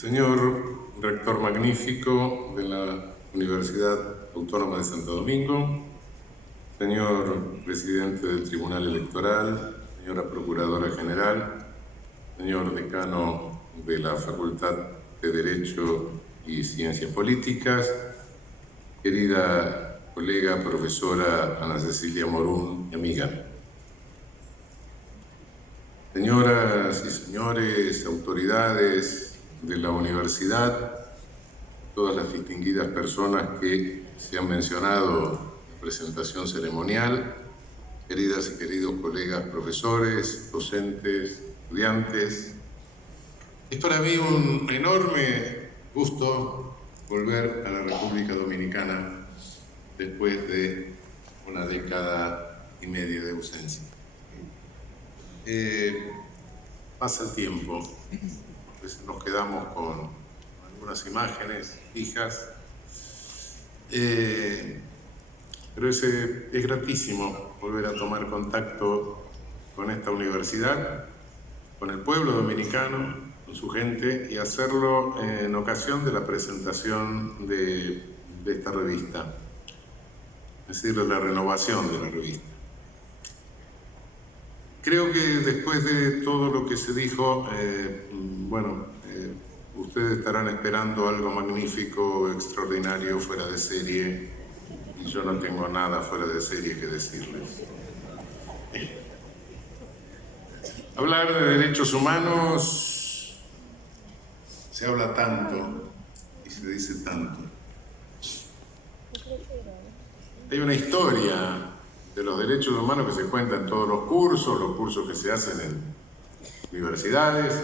Señor rector magnífico de la Universidad Autónoma de Santo Domingo, señor presidente del Tribunal Electoral, señora Procuradora General, señor decano de la Facultad de Derecho y Ciencias Políticas, querida colega profesora Ana Cecilia Morún y amiga. Señoras y señores, autoridades de la universidad, todas las distinguidas personas que se han mencionado en la presentación ceremonial, queridas y queridos colegas profesores, docentes, estudiantes. Es para mí un enorme gusto volver a la República Dominicana después de una década y media de ausencia. Pasa el tiempo, pues nos quedamos con algunas imágenes fijas, pero es gratísimo volver a tomar contacto con esta universidad, con el pueblo dominicano, con su gente, y hacerlo en ocasión de la presentación de esta revista, es decir, la renovación de la revista. Creo que después de todo lo que se dijo, ustedes estarán esperando algo magnífico, extraordinario, fuera de serie, y yo no tengo nada fuera de serie que decirles. Hablar de derechos humanos, se habla tanto y se dice tanto. Hay una historia de los derechos humanos que se cuenta en todos los cursos que se hacen en universidades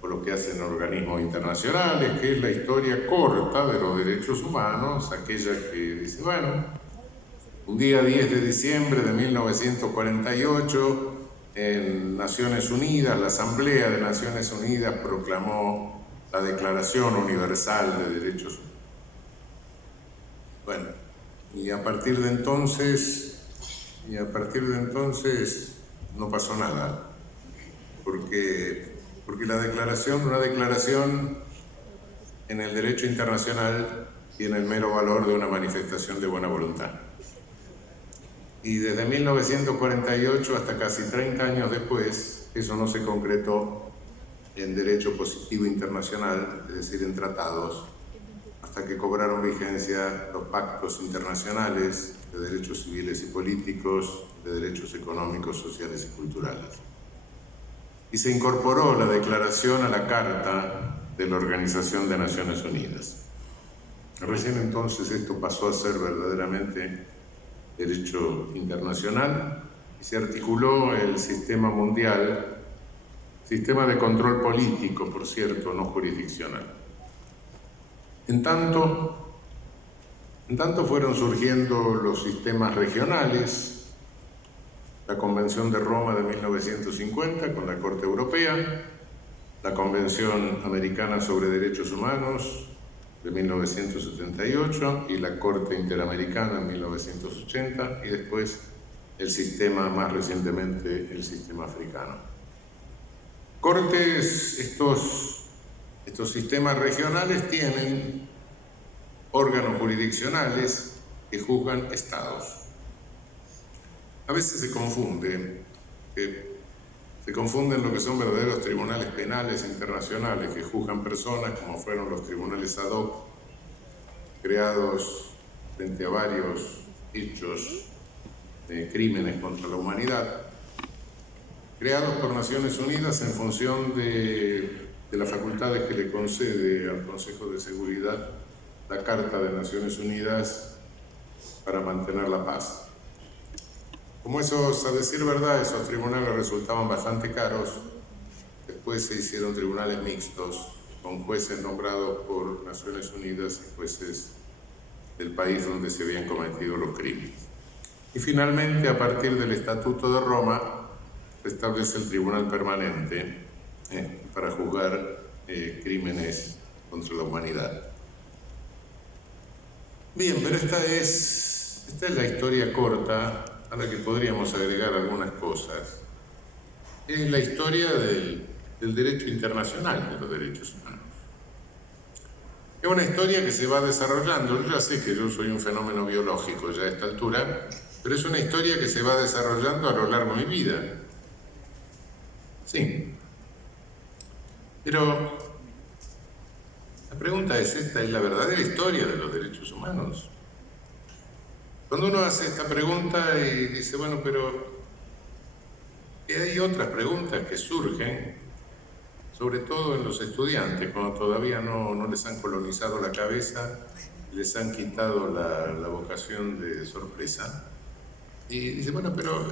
o los que hacen organismos internacionales, que es la historia corta de los derechos humanos, aquella que dice, bueno, un día 10 de diciembre de 1948, en Naciones Unidas, la Asamblea de Naciones Unidas proclamó la Declaración Universal de Derechos Humanos. Bueno, y a partir de entonces no pasó nada, porque una declaración en el derecho internacional tiene el mero valor de una manifestación de buena voluntad. Y desde 1948 hasta casi 30 años después, eso no se concretó en derecho positivo internacional, es decir, en tratados, hasta que cobraron vigencia los pactos internacionales de derechos civiles y políticos, de derechos económicos, sociales y culturales. Y se incorporó la declaración a la Carta de la Organización de Naciones Unidas. Recién entonces esto pasó a ser verdaderamente derecho internacional y se articuló el sistema mundial, sistema de control político, por cierto, no jurisdiccional. En tanto fueron surgiendo los sistemas regionales, la Convención de Roma de 1950 con la Corte Europea, la Convención Americana sobre Derechos Humanos de 1978 y la Corte Interamericana en 1980, y después el sistema, más recientemente, el sistema africano. Cortes, estos sistemas regionales tienen órganos jurisdiccionales que juzgan estados. A veces se confunden lo que son verdaderos tribunales penales internacionales que juzgan personas, como fueron los tribunales ad hoc, creados frente a varios hechos de crímenes contra la humanidad, creados por Naciones Unidas en función de las facultades que le concede al Consejo de Seguridad la Carta de Naciones Unidas para mantener la paz. Como esos, a decir verdad, esos tribunales resultaban bastante caros, después se hicieron tribunales mixtos, con jueces nombrados por Naciones Unidas y jueces del país donde se habían cometido los crímenes. Y finalmente, a partir del Estatuto de Roma, se establece el Tribunal Permanente para juzgar crímenes contra la humanidad. Bien, pero esta es la historia corta a la que podríamos agregar algunas cosas. Es la historia del derecho internacional de los derechos humanos. Es una historia que se va desarrollando. Yo ya sé que yo soy un fenómeno biológico ya a esta altura, pero es una historia que se va desarrollando a lo largo de mi vida. Sí. Pero la pregunta es esta: ¿es la verdadera historia de los derechos humanos? Cuando uno hace esta pregunta y dice, bueno, pero hay otras preguntas que surgen, sobre todo en los estudiantes, cuando todavía no les han colonizado la cabeza, les han quitado la vocación de sorpresa. Y dice, bueno, pero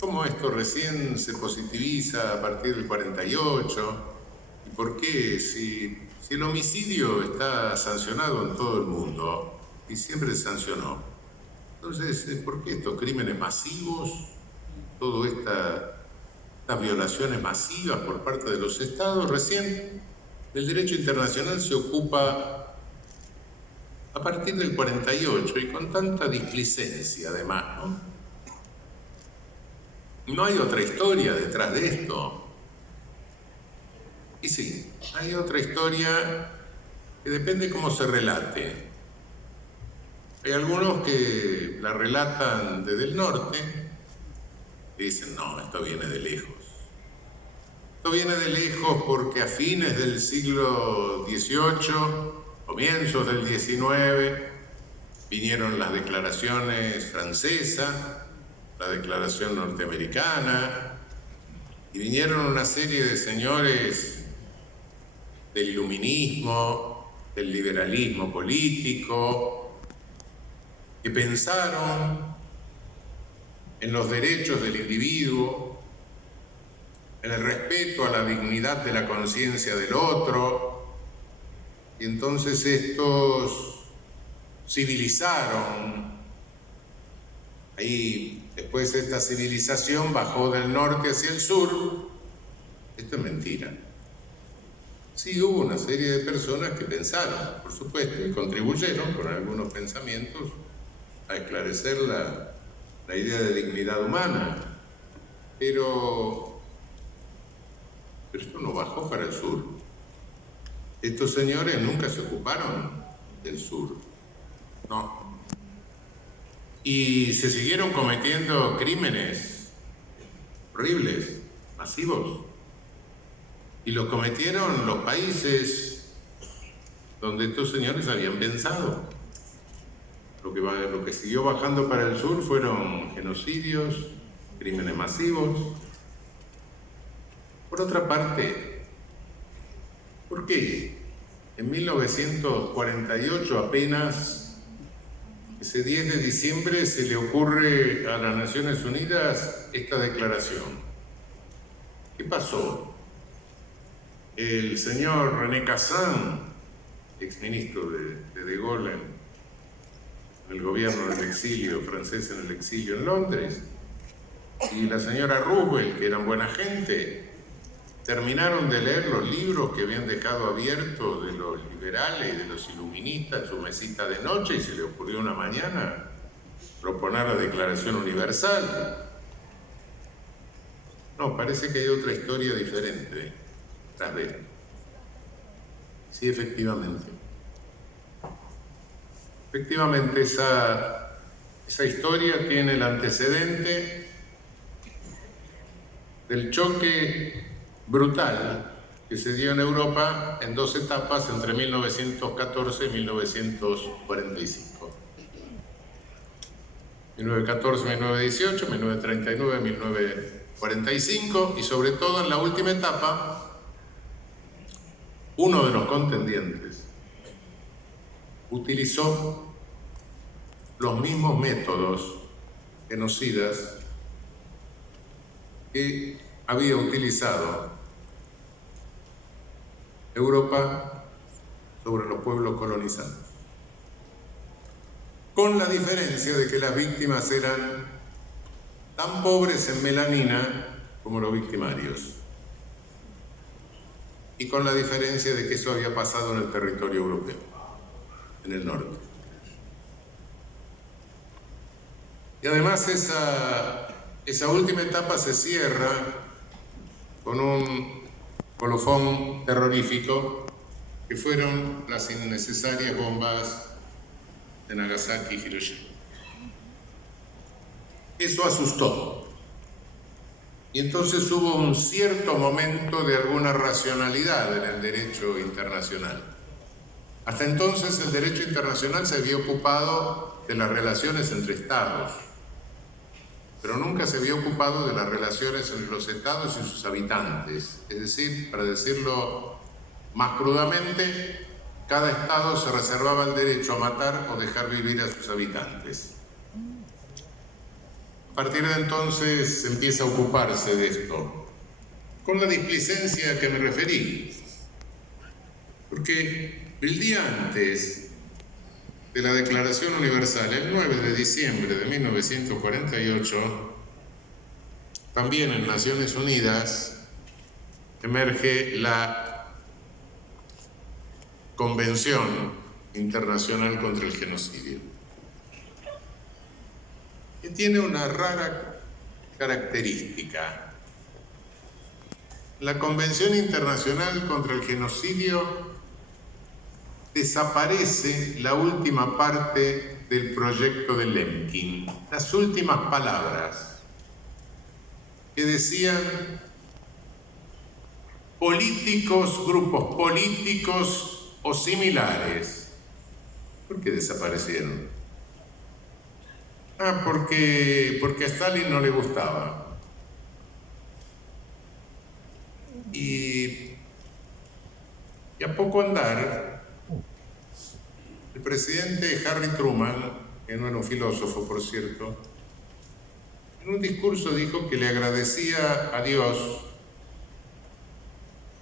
¿cómo esto recién se positiviza a partir del 48? ¿Y por qué? Si el homicidio está sancionado en todo el mundo y siempre se sancionó, entonces, ¿por qué estos crímenes masivos, todas estas violaciones masivas por parte de los estados? Recién el derecho internacional se ocupa a partir del 48 y con tanta displicencia además, ¿no? No hay otra historia detrás de esto. Y sí, hay otra historia que depende cómo se relate. Hay algunos que la relatan desde el norte y dicen, no, esto viene de lejos. Esto viene de lejos porque a fines del siglo XVIII, comienzos del XIX, vinieron las declaraciones francesas, la declaración norteamericana, y vinieron una serie de señores del iluminismo, del liberalismo político, que pensaron en los derechos del individuo, en el respeto a la dignidad de la conciencia del otro, y entonces estos civilizaron. Ahí, después esta civilización bajó del norte hacia el sur. Esto es mentira. Sí, hubo una serie de personas que pensaron, por supuesto, y contribuyeron con algunos pensamientos a esclarecer la idea de dignidad humana, pero esto no bajó para el sur. Estos señores nunca se ocuparon del sur, no. Y se siguieron cometiendo crímenes horribles, masivos, y los cometieron los países donde estos señores habían pensado. Lo que siguió bajando para el sur fueron genocidios, crímenes masivos. Por otra parte, ¿por qué en 1948 apenas, ese 10 de diciembre, se le ocurre a las Naciones Unidas esta declaración? ¿Qué pasó? El señor René Cassin, exministro de Gaulle en el gobierno del exilio francés, en el exilio en Londres, y la señora Roosevelt, que eran buena gente, terminaron de leer los libros que habían dejado abiertos de los liberales y de los iluministas en su mesita de noche, y se le ocurrió una mañana proponer la Declaración Universal. No, parece que hay otra historia diferente tras de esto. Sí, efectivamente. Efectivamente, esa historia tiene el antecedente del choque brutal que se dio en Europa en dos etapas entre 1914 y 1945. 1914, 1918, 1939, 1945, y sobre todo en la última etapa, uno de los contendientes utilizó los mismos métodos genocidas que había utilizado Europa sobre los pueblos colonizados, con la diferencia de que las víctimas eran tan pobres en melanina como los victimarios, y con la diferencia de que eso había pasado en el territorio europeo, en el norte. Y además esa última etapa se cierra con un colofón terrorífico que fueron las innecesarias bombas de Nagasaki y Hiroshima. Eso asustó. Y entonces hubo un cierto momento de alguna racionalidad en el derecho internacional. Hasta entonces el derecho internacional se había ocupado de las relaciones entre estados, pero nunca se había ocupado de las relaciones entre los estados y sus habitantes. Es decir, para decirlo más crudamente, cada estado se reservaba el derecho a matar o dejar vivir a sus habitantes. A partir de entonces se empieza a ocuparse de esto, con la displicencia a que me referí. Porque el día antes de la Declaración Universal, el 9 de diciembre de 1948, también en Naciones Unidas emerge la Convención Internacional contra el Genocidio, que tiene una rara característica. La Convención Internacional contra el Genocidio desaparece la última parte del proyecto de Lemkin, las últimas palabras que decían políticos, grupos políticos o similares. ¿Por qué desaparecieron? Porque a Stalin no le gustaba. Y a poco andar, el presidente Harry Truman, que no era un filósofo, por cierto, en un discurso dijo que le agradecía a Dios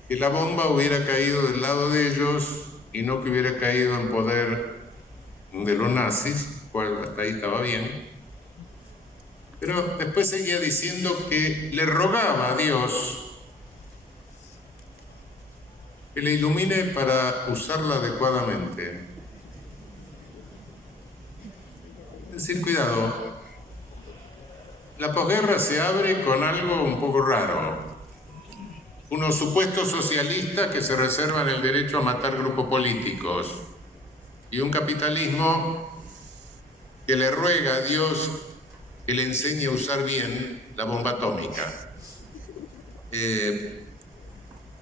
que la bomba hubiera caído del lado de ellos y no que hubiera caído en poder de los nazis, cual hasta ahí estaba bien. Pero después seguía diciendo que le rogaba a Dios que le ilumine para usarla adecuadamente. Es decir, cuidado, la posguerra se abre con algo un poco raro. Unos supuestos socialistas que se reservan el derecho a matar grupos políticos y un capitalismo que le ruega a Dios que le enseñe a usar bien la bomba atómica.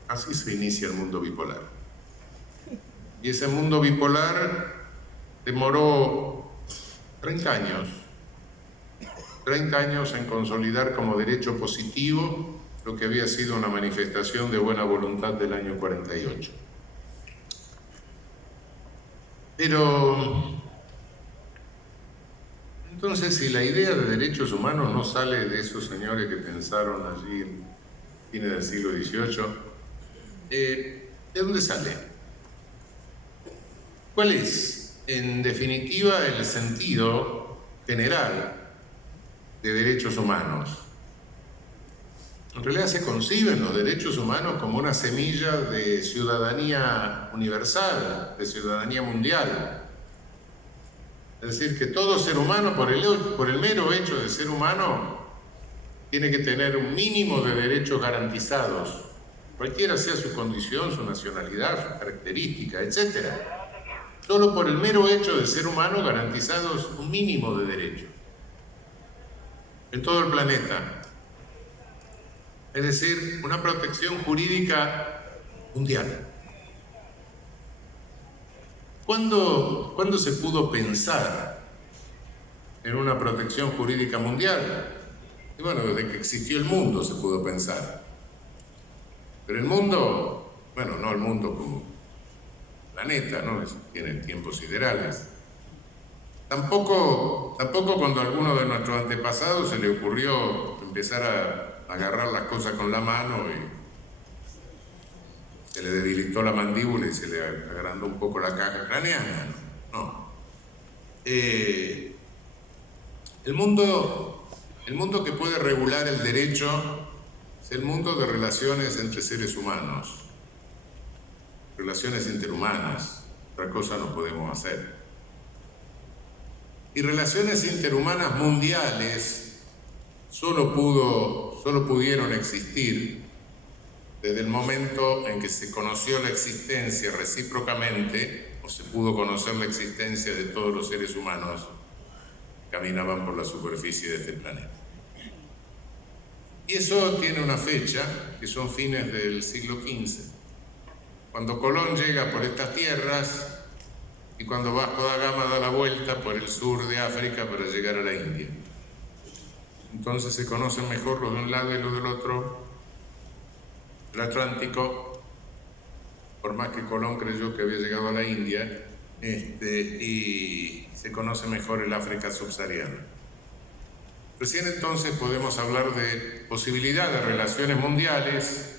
Así se inicia el mundo bipolar. Y ese mundo bipolar demoró 30 años en consolidar como derecho positivo lo que había sido una manifestación de buena voluntad del año 48. Pero entonces, si la idea de derechos humanos no sale de esos señores que pensaron allí en fines del siglo XVIII, ¿de dónde sale? ¿Cuál es, en definitiva, el sentido general de derechos humanos? En realidad se conciben los derechos humanos como una semilla de ciudadanía universal, de ciudadanía mundial. Es decir, que todo ser humano, por el mero hecho de ser humano, tiene que tener un mínimo de derechos garantizados, cualquiera sea su condición, su nacionalidad, su característica, etc. Solo por el mero hecho de ser humano garantizados un mínimo de derechos en todo el planeta. Es decir, una protección jurídica mundial. ¿Cuándo se pudo pensar en una protección jurídica mundial? Y bueno, desde que existió el mundo se pudo pensar. Pero el mundo, bueno, no el mundo como planeta, ¿no? Tiene tiempos siderales. Tampoco cuando a alguno de nuestros antepasados se le ocurrió empezar a agarrar las cosas con la mano y se le debilitó la mandíbula y se le agrandó un poco la caja craneana. No. El mundo que puede regular el derecho es el mundo de relaciones entre seres humanos, relaciones interhumanas. Otra cosa no podemos hacer. Y relaciones interhumanas mundiales solo pudieron existir desde el momento en que se conoció la existencia recíprocamente, o se pudo conocer la existencia de todos los seres humanos que caminaban por la superficie de este planeta. Y eso tiene una fecha, que son fines del siglo XV, cuando Colón llega por estas tierras y cuando Vasco da Gama da la vuelta por el sur de África para llegar a la India. Entonces se conocen mejor los de un lado y los del otro, el Atlántico, por más que Colón creyó que había llegado a la India, y se conoce mejor el África subsahariana. Recién entonces podemos hablar de posibilidad de relaciones mundiales,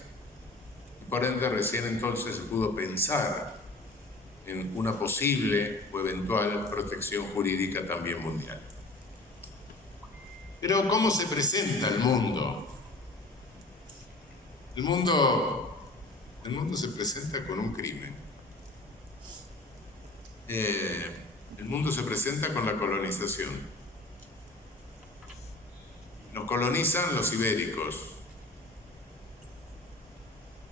y por ende recién entonces se pudo pensar en una posible o eventual protección jurídica también mundial. Pero ¿cómo se presenta el mundo? El mundo se presenta con un crimen. El mundo se presenta con la colonización. Nos colonizan los ibéricos.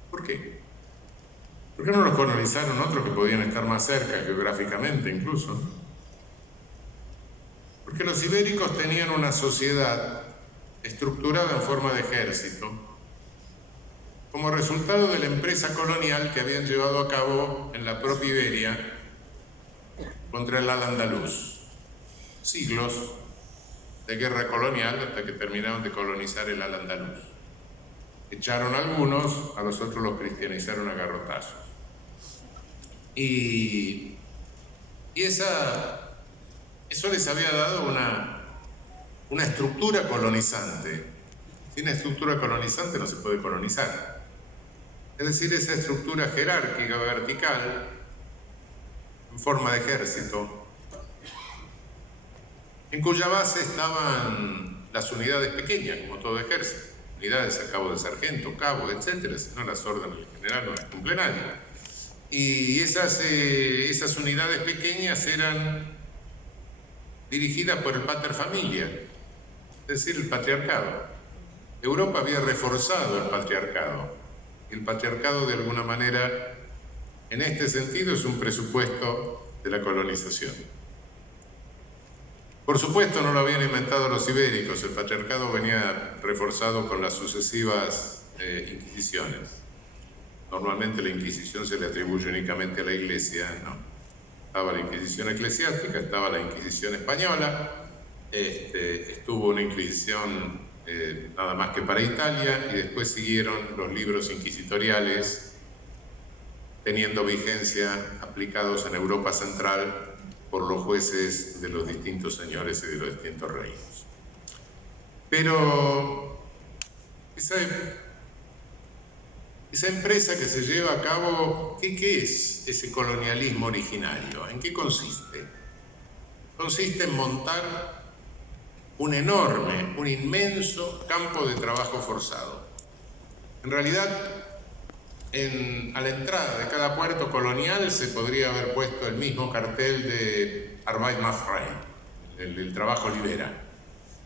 ¿Por qué? ¿Por qué no los colonizaron otros que podían estar más cerca geográficamente incluso? Porque los ibéricos tenían una sociedad estructurada en forma de ejército, como resultado de la empresa colonial que habían llevado a cabo en la propia Iberia contra el Al-Andalus. Siglos de guerra colonial hasta que terminaron de colonizar el Al-Andalus. Echaron a algunos, a los otros los cristianizaron a garrotazos. Y eso les había dado una estructura colonizante. Sin estructura colonizante no se puede colonizar. Es decir, esa estructura jerárquica vertical en forma de ejército, en cuya base estaban las unidades pequeñas, como todo ejército, unidades a cabo de sargento, cabo, etcétera, si no las órdenes del general no las cumple nadie. Y esas unidades pequeñas eran dirigidas por el pater familia, es decir, el patriarcado. Europa había reforzado el patriarcado, y el patriarcado de alguna manera, en este sentido, es un presupuesto de la colonización. Por supuesto no lo habían inventado los ibéricos, el patriarcado venía reforzado con las sucesivas inquisiciones. Normalmente la Inquisición se le atribuye únicamente a la Iglesia, ¿no? Estaba la Inquisición eclesiástica, estaba la Inquisición española, estuvo una Inquisición nada más que para Italia, y después siguieron los libros inquisitoriales teniendo vigencia aplicados en Europa Central por los jueces de los distintos señores y de los distintos reinos. Pero esa empresa que se lleva a cabo, ¿qué es ese colonialismo originario? ¿En qué consiste? Consiste en montar un inmenso campo de trabajo forzado. En realidad, a la entrada de cada puerto colonial se podría haber puesto el mismo cartel de Arbeit macht frei, el trabajo libera.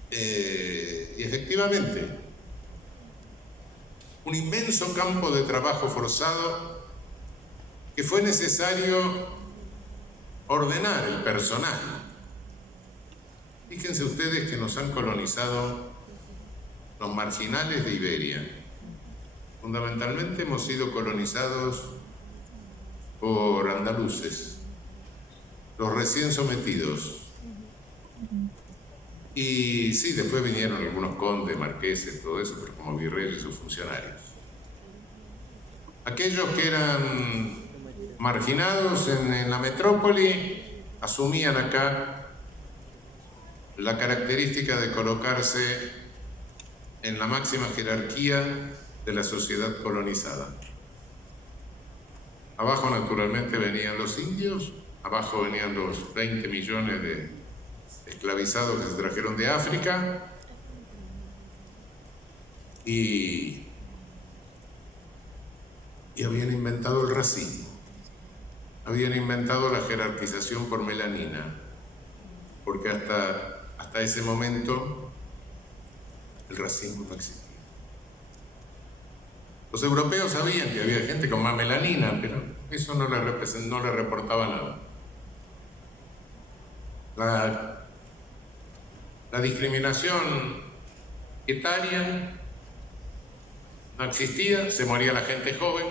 Y efectivamente, un inmenso campo de trabajo forzado que fue necesario ordenar el personal. Fíjense ustedes que nos han colonizado los marginales de Iberia. Fundamentalmente hemos sido colonizados por andaluces, los recién sometidos. Y sí, después vinieron algunos condes, marqueses, todo eso, pero como virreyes o funcionarios. Aquellos que eran marginados en la metrópoli asumían acá la característica de colocarse en la máxima jerarquía de la sociedad colonizada. Abajo naturalmente venían los indios, abajo venían los 20 millones de esclavizados que se trajeron de África, y habían inventado el racismo, habían inventado la jerarquización por melanina, porque hasta ese momento el racismo no existía. Los europeos sabían que había gente con más melanina, pero eso no les reportaba nada. La discriminación etaria no existía, se moría la gente joven.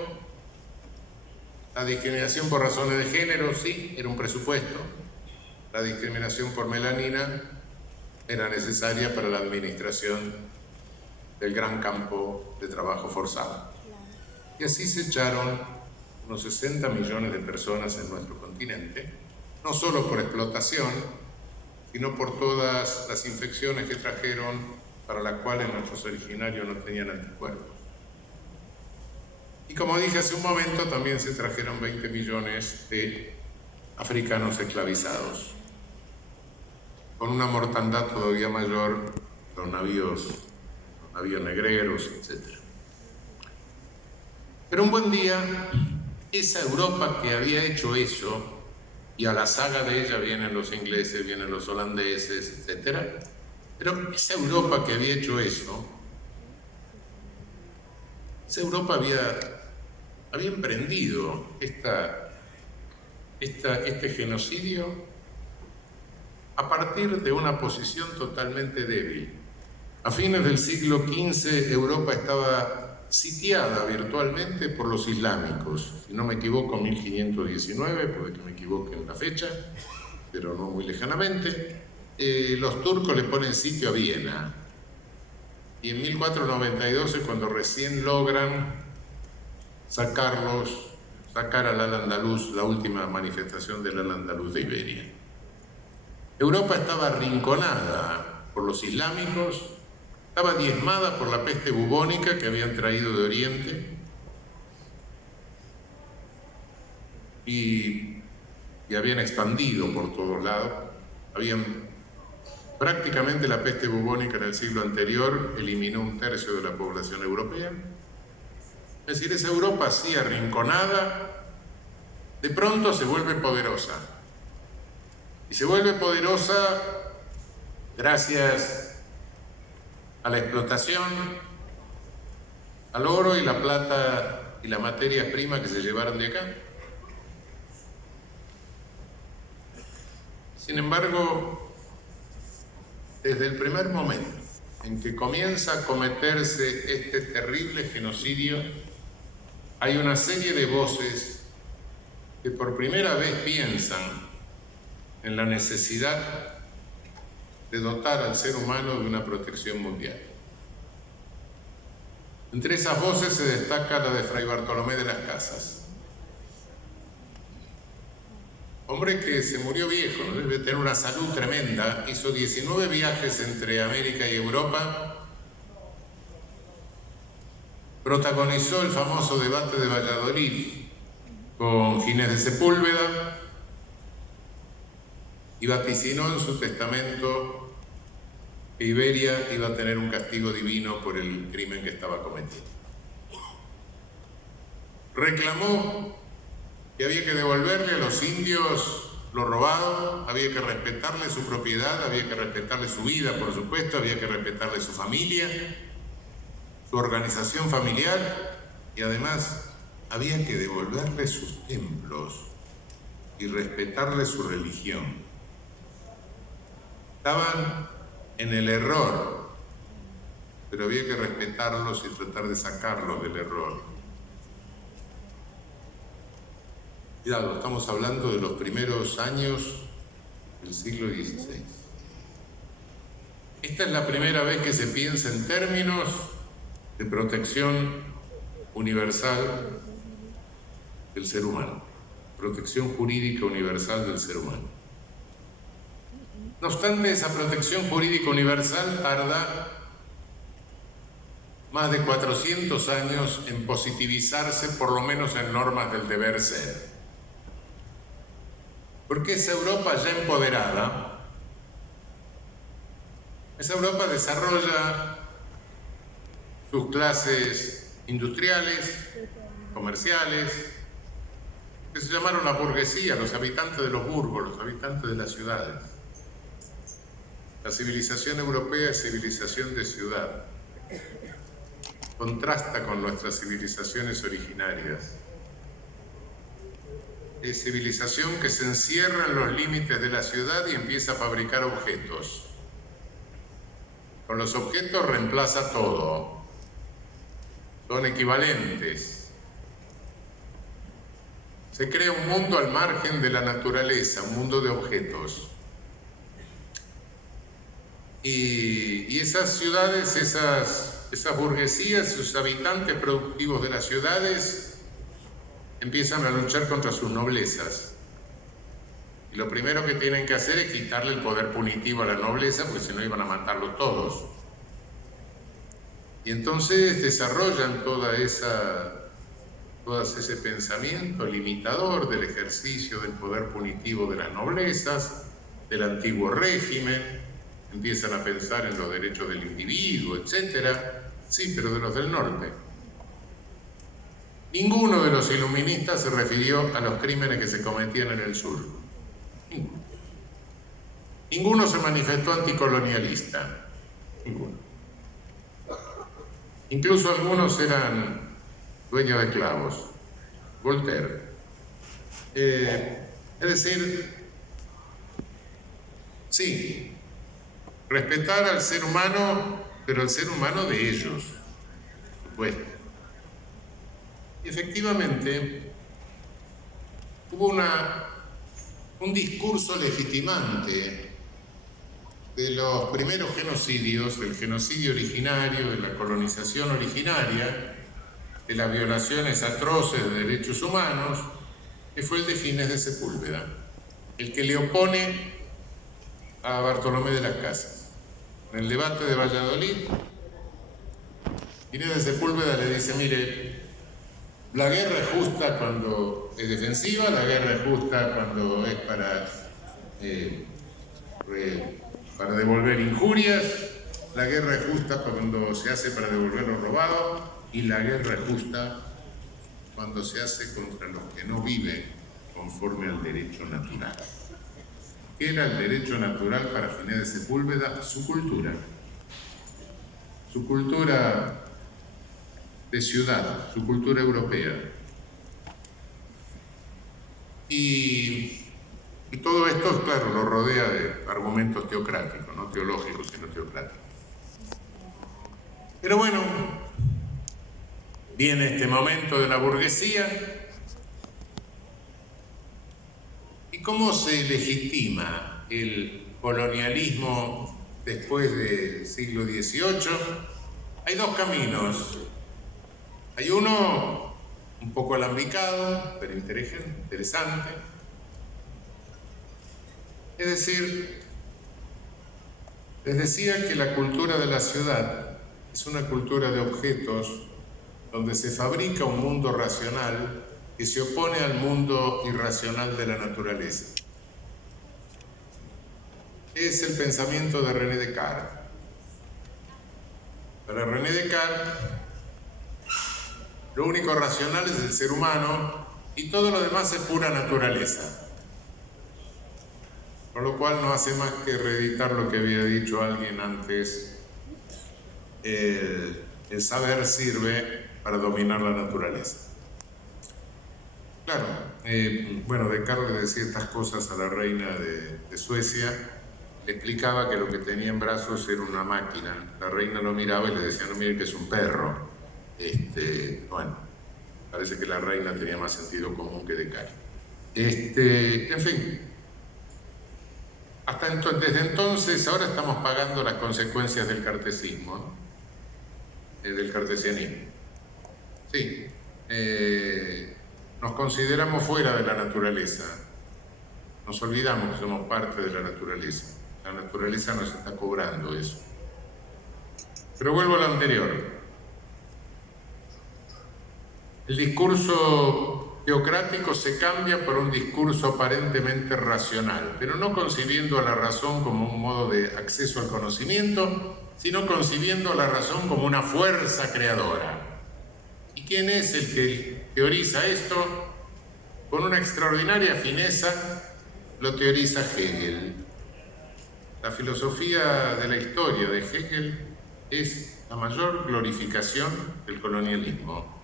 La discriminación por razones de género, sí, era un presupuesto. La discriminación por melanina era necesaria para la administración del gran campo de trabajo forzado. Y así se echaron unos 60 millones de personas en nuestro continente, no solo por explotación, sino por todas las infecciones que trajeron, para las cuales nuestros originarios no tenían anticuerpos. Y como dije hace un momento, también se trajeron 20 millones de africanos esclavizados, con una mortandad todavía mayor, los navíos negreros, etc. Pero un buen día, esa Europa que había hecho eso, y a la saga de ella vienen los ingleses, vienen los holandeses, etc. Pero esa Europa que había hecho eso, esa Europa había emprendido este genocidio a partir de una posición totalmente débil. A fines del siglo XV, Europa estaba sitiada virtualmente por los islámicos. Si no me equivoco, 1519, puede que me equivoque en la fecha, pero no muy lejanamente. Los turcos le ponen sitio a Viena. Y en 1492 es cuando recién logran sacar al Al-Andalus, la última manifestación del Al-Andalus de Iberia. Europa estaba arrinconada por los islámicos, estaba diezmada por la peste bubónica que habían traído de Oriente y habían expandido por todos lados. Prácticamente la peste bubónica en el siglo anterior eliminó 1/3 de la población europea. Es decir, esa Europa así arrinconada, de pronto se vuelve poderosa. Y se vuelve poderosa gracias a la explotación, al oro y la plata y la materia prima que se llevaron de acá. Sin embargo, desde el primer momento en que comienza a cometerse este terrible genocidio, hay una serie de voces que por primera vez piensan en la necesidad de dotar al ser humano de una protección mundial. Entre esas voces se destaca la de Fray Bartolomé de las Casas. Hombre que se murió viejo, ¿no? Debe tener una salud tremenda, hizo 19 viajes entre América y Europa, protagonizó el famoso debate de Valladolid con Ginés de Sepúlveda y vaticinó en su testamento que Iberia iba a tener un castigo divino por el crimen que estaba cometiendo. Reclamó que había que devolverle a los indios lo robado, había que respetarle su propiedad, había que respetarle su vida, por supuesto, había que respetarle su familia, su organización familiar, y además había que devolverle sus templos y respetarle su religión. Estaban en el error, pero había que respetarlos y tratar de sacarlos del error. Cuidado, estamos hablando de los primeros años del siglo XVI. Esta es la primera vez que se piensa en términos de protección universal del ser humano, protección jurídica universal del ser humano. No obstante, esa protección jurídica universal tarda más de 400 años en positivizarse, por lo menos en normas del deber ser. Porque esa Europa ya empoderada, esa Europa desarrolla sus clases industriales, comerciales, que se llamaron la burguesía, los habitantes de los burgos, los habitantes de las ciudades. La civilización europea es civilización de ciudad. contrasta con nuestras civilizaciones originarias. Es civilización que se encierra en los límites de la ciudad y empieza a fabricar objetos. Con los objetos reemplaza todo. Son equivalentes. Se crea un mundo al margen de la naturaleza, un mundo de objetos. Y esas ciudades, esas burguesías, sus habitantes productivos de las ciudades, empiezan a luchar contra sus noblezas. Y lo primero que tienen que hacer es quitarle el poder punitivo a la nobleza, porque si no iban a matarlos todos. Y entonces desarrollan todo ese pensamiento limitador del ejercicio del poder punitivo de las noblezas, del antiguo régimen. Empiezan a pensar en los derechos del individuo, etc. Sí, pero de los del norte. Ninguno de los iluministas se refirió a los crímenes que se cometían en el sur. Ninguno. Ninguno se manifestó anticolonialista. Ninguno. Incluso algunos eran dueños de esclavos. Voltaire. Es decir, sí, respetar al ser humano, pero al ser humano de ellos, por supuesto. Efectivamente, hubo un discurso legitimante de los primeros genocidios, del genocidio originario, de la colonización originaria, de las violaciones atroces de derechos humanos, que fue el de Ginés de Sepúlveda, el que le opone a Bartolomé de las Casas. En el debate de Valladolid, Ginés de Sepúlveda le dice, mire, la guerra es justa cuando es defensiva, la guerra es justa cuando es para devolver injurias, la guerra es justa cuando se hace para devolver lo robado, y la guerra es justa cuando se hace contra los que no viven conforme al derecho natural. ¿Qué era el derecho natural para Ginés de Sepúlveda? Su cultura. Su cultura de ciudad, su cultura europea. Y todo esto, claro, lo rodea de argumentos teocráticos, no teológicos, sino teocráticos. Pero bueno, viene este momento de la burguesía. ¿Y cómo se legitima el colonialismo después del siglo XVIII? Hay dos caminos. Hay uno un poco alambicado, pero interesante. Es decir, les decía que la cultura de la ciudad es una cultura de objetos donde se fabrica un mundo racional que se opone al mundo irracional de la naturaleza. Es el pensamiento de René Descartes. Para René Descartes, lo único racional es el ser humano y todo lo demás es pura naturaleza. Con lo cual no hace más que reeditar lo que había dicho alguien antes. El saber sirve para dominar la naturaleza. Claro, bueno, Descartes le decía estas cosas a la reina de Suecia, le explicaba que lo que tenía en brazos era una máquina. La reina lo miraba y le decía, no, mire que es un perro. Bueno, parece que la reina tenía más sentido común que Descartes. En fin, desde entonces, ahora estamos pagando las consecuencias del cartesismo, ¿no? Del cartesianismo. Sí, nos consideramos fuera de la naturaleza, nos olvidamos que somos parte de la naturaleza. La naturaleza nos está cobrando eso. Pero vuelvo a lo anterior. El discurso teocrático se cambia por un discurso aparentemente racional, pero no concibiendo a la razón como un modo de acceso al conocimiento, sino concibiendo a la razón como una fuerza creadora. ¿Y quién es el que teoriza esto? Con una extraordinaria fineza lo teoriza Hegel. La filosofía de la historia de Hegel es la mayor glorificación del colonialismo.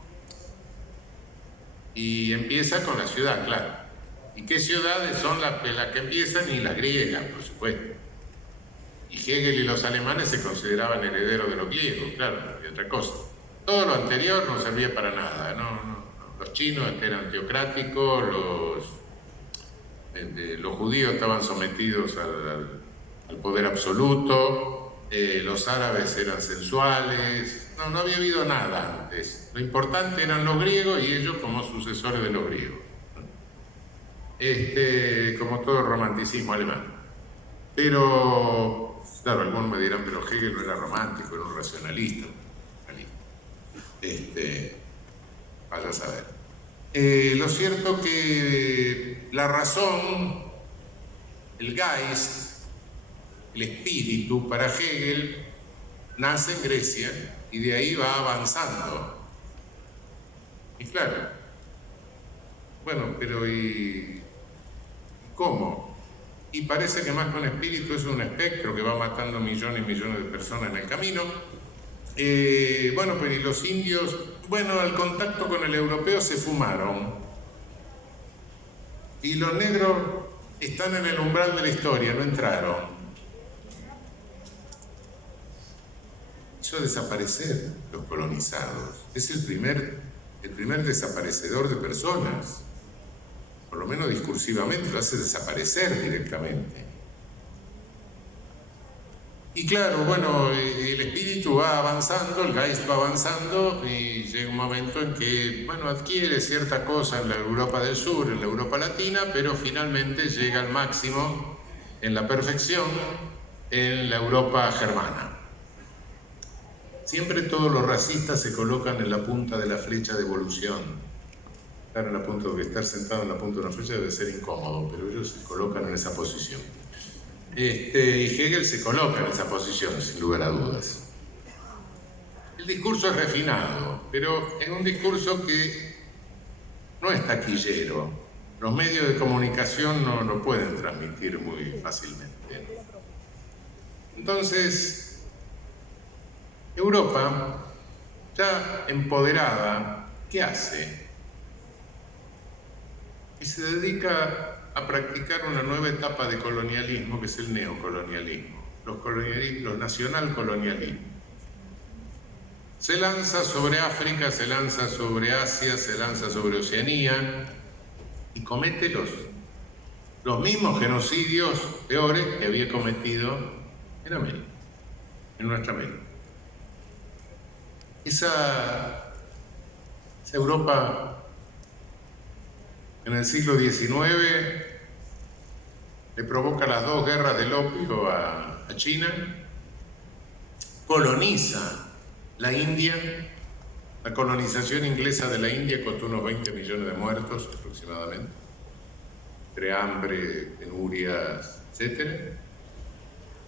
Y empieza con la ciudad, claro. ¿Y qué ciudades son las que empiezan? Y las griegas, por supuesto. Y Hegel y los alemanes se consideraban herederos de los griegos, claro, y otra cosa. Todo lo anterior no servía para nada, no. Los chinos eran teocráticos, los judíos estaban sometidos al poder absoluto, los árabes eran sensuales, no había habido nada antes. Lo importante eran los griegos y ellos como sucesores de los griegos. Como todo el romanticismo alemán. Pero, claro, algunos me dirán, pero Hegel no era romántico, era un racionalista. Vaya a saber. Lo cierto que la razón, el Geist, el espíritu para Hegel, nace en Grecia y de ahí va avanzando. Y claro, bueno, pero ¿y cómo? Y parece que más que un espíritu es un espectro que va matando millones y millones de personas en el camino. Bueno, pero y los indios, bueno, al contacto con el europeo se fumaron. Y los negros están en el umbral de la historia, no entraron. Hizo desaparecer los colonizados. Es el primer desaparecedor de personas. Por lo menos discursivamente, lo hace desaparecer directamente. Y claro, bueno, el espíritu va avanzando, el Geist va avanzando y llega un momento en que, bueno, adquiere cierta cosa en la Europa del Sur, en la Europa Latina, pero finalmente llega al máximo, en la perfección, en la Europa germana. Siempre todos los racistas se colocan en la punta de la flecha de evolución. Estar en la punta, porque estar sentado en la punta de una flecha debe ser incómodo, pero ellos se colocan en esa posición. Y Hegel se coloca en esa posición, sin lugar a dudas. El discurso es refinado, pero es un discurso que no es taquillero. Los medios de comunicación no lo pueden transmitir muy fácilmente. Entonces, Europa, ya empoderada, ¿qué hace? Y se dedica a practicar una nueva etapa de colonialismo, que es el neocolonialismo, los nacionalcolonialismos. Se lanza sobre África, se lanza sobre Asia, se lanza sobre Oceanía y comete los mismos genocidios peores que había cometido en América, en nuestra América. Esa Europa en el siglo XIX le provoca las dos guerras del opio a China, coloniza la India. La colonización inglesa de la India costó unos 20 millones de muertos aproximadamente, entre hambre, penurias, etc.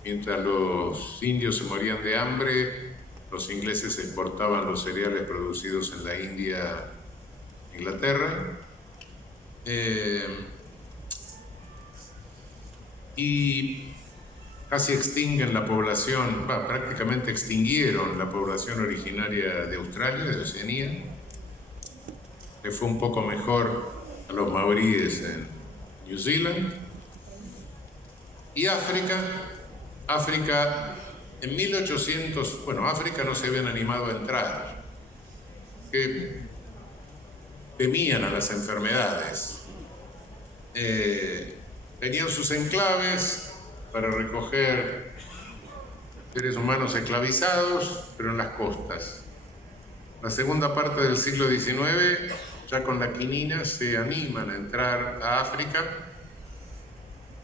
Mientras los indios se morían de hambre, los ingleses exportaban los cereales producidos en la India a Inglaterra. Y casi extinguen la población, prácticamente extinguieron la población originaria de Australia, de Oceanía. Le fue un poco mejor a los maoríes en New Zealand. Y África en 1800, bueno, África no se habían animado a entrar, que temían a las enfermedades. Tenían sus enclaves para recoger seres humanos esclavizados, pero en las costas. La segunda parte del siglo XIX, ya con la quinina, se animan a entrar a África,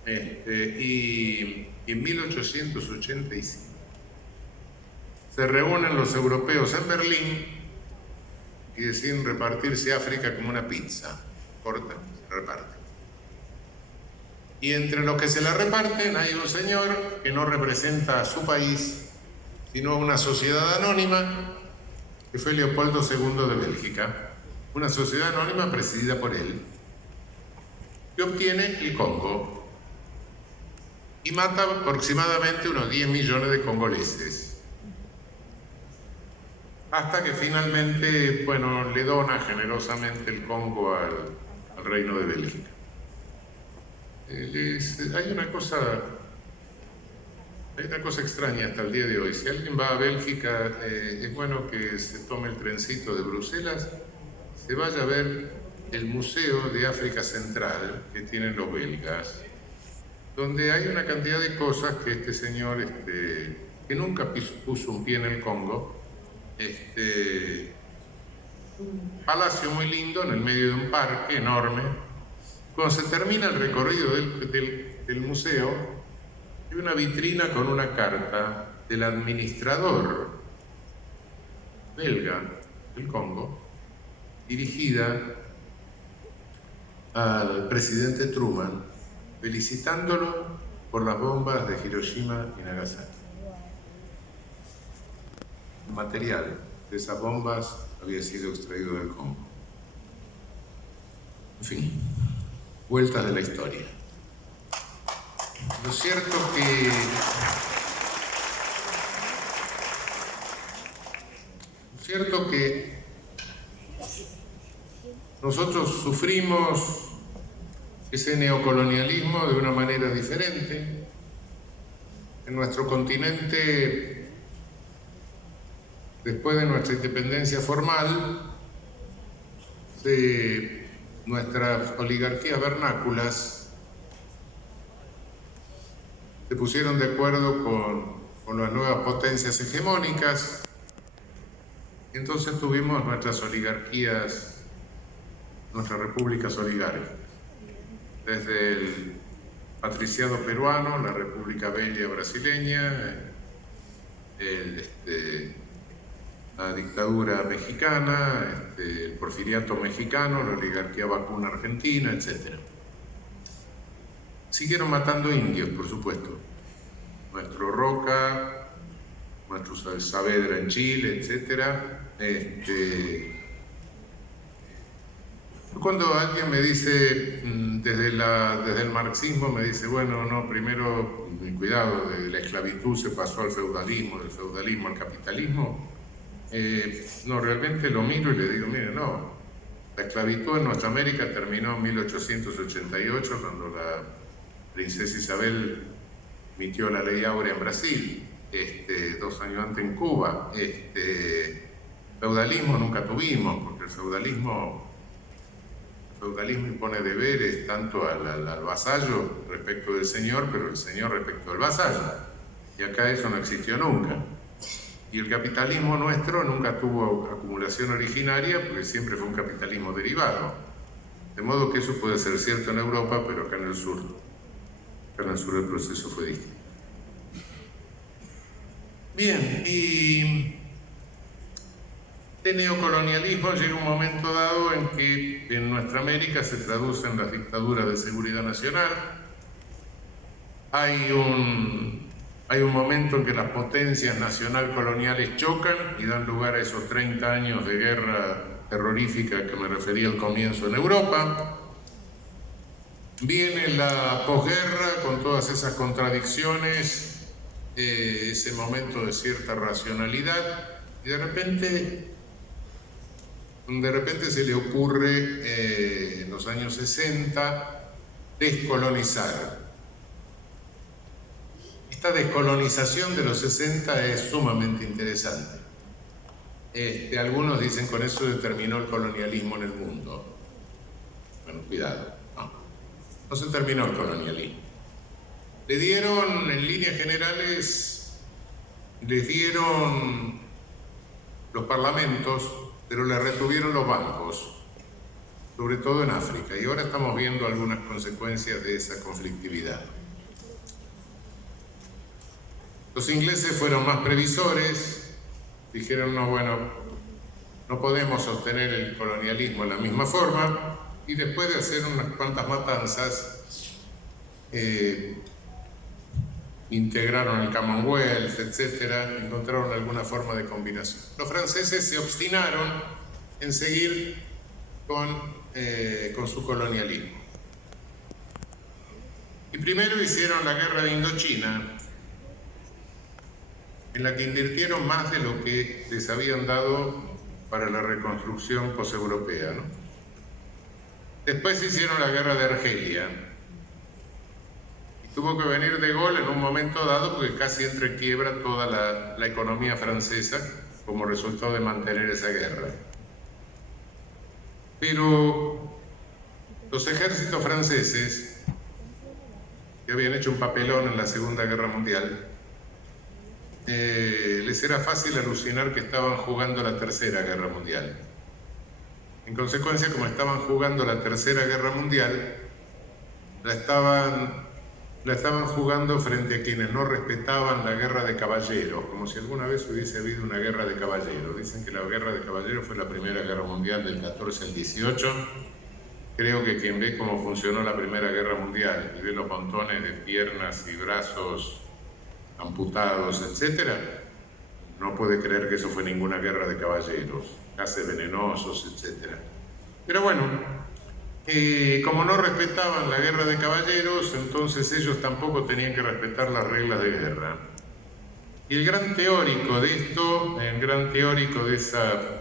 y en 1885 se reúnen los europeos en Berlín y deciden repartirse África como una pizza, corta, se reparte. Y entre los que se la reparten hay un señor que no representa a su país, sino a una sociedad anónima, que fue Leopoldo II de Bélgica, una sociedad anónima presidida por él, que obtiene el Congo y mata aproximadamente unos 10 millones de congoleses. hasta que finalmente, bueno, le dona generosamente el Congo al Reino de Bélgica. Hay una cosa extraña hasta el día de hoy. Si alguien va a Bélgica, es bueno que se tome el trencito de Bruselas, se vaya a ver el Museo de África Central que tienen los belgas, donde hay una cantidad de cosas que este señor, que nunca puso un pie en el Congo, un palacio muy lindo en el medio de un parque enorme. Cuando se termina el recorrido del museo, hay una vitrina con una carta del administrador belga del Congo, dirigida al presidente Truman, felicitándolo por las bombas de Hiroshima y Nagasaki. El material de esas bombas había sido extraído del Congo. En fin, vueltas de la historia. Lo cierto que nosotros sufrimos ese neocolonialismo de una manera diferente. En nuestro continente, después de nuestra independencia formal, nuestras oligarquías vernáculas se pusieron de acuerdo con las nuevas potencias hegemónicas. Entonces tuvimos nuestras oligarquías, nuestras repúblicas oligárquicas, desde el patriciado peruano, la República Bella brasileña, la dictadura mexicana, el porfiriato mexicano, la oligarquía vacuna argentina, etc. Siguieron matando indios, por supuesto. Nuestro Roca, nuestro Saavedra en Chile, etc. Cuando alguien me dice, desde el marxismo, me dice, bueno, no, primero, cuidado, de la esclavitud se pasó al feudalismo, del feudalismo al capitalismo, no, realmente lo miro y le digo, mire, no, la esclavitud en nuestra América terminó en 1888, cuando la princesa Isabel emitió la ley áurea en Brasil, 2 años antes en Cuba. Feudalismo nunca tuvimos, porque el feudalismo impone deberes tanto al vasallo respecto del señor, pero el señor respecto del vasallo. Y acá eso no existió nunca. Y el capitalismo nuestro nunca tuvo acumulación originaria, porque siempre fue un capitalismo derivado. De modo que eso puede ser cierto en Europa, pero acá en el sur el proceso fue distinto. Bien, y el neocolonialismo llega un momento dado en que en nuestra América se traducen las dictaduras de seguridad nacional. Hay un momento en que las potencias nacional coloniales chocan y dan lugar a esos 30 años de guerra terrorífica que me refería al comienzo en Europa. Viene la posguerra con todas esas contradicciones, ese momento de cierta racionalidad, y de repente se le ocurre en los años 60 descolonizar. Esta descolonización de los 60 es sumamente interesante. Algunos dicen con eso determinó el colonialismo en el mundo. Bueno, cuidado, no se terminó el colonialismo. Le dieron, en líneas generales, les dieron los parlamentos, pero le retuvieron los bancos, sobre todo en África, y ahora estamos viendo algunas consecuencias de esa conflictividad. Los ingleses fueron más previsores, dijeron, no, bueno, no podemos sostener el colonialismo de la misma forma, y después de hacer unas cuantas matanzas, integraron el Commonwealth, etc., encontraron alguna forma de combinación. Los franceses se obstinaron en seguir con su colonialismo. Y primero hicieron la guerra de Indochina, en la que invirtieron más de lo que les habían dado para la reconstrucción poseuropea, ¿no? Después hicieron la guerra de Argelia. Y tuvo que venir De Gaulle en un momento dado porque casi entra en quiebra toda la economía francesa como resultado de mantener esa guerra. Pero los ejércitos franceses, que habían hecho un papelón en la Segunda Guerra Mundial, les era fácil alucinar que estaban jugando la Tercera Guerra Mundial. En consecuencia, como estaban jugando la Tercera Guerra Mundial, la estaban jugando frente a quienes no respetaban la guerra de caballeros, como si alguna vez hubiese habido una guerra de caballeros. Dicen que la guerra de caballeros fue la Primera Guerra Mundial del 14 al 18. Creo que quien ve cómo funcionó la Primera Guerra Mundial y ve los montones de piernas y brazos amputados, etcétera, no puede creer que eso fue ninguna guerra de caballeros, gases venenosos, etcétera. Pero bueno, como no respetaban la guerra de caballeros, entonces ellos tampoco tenían que respetar las reglas de guerra. Y el gran teórico de esto,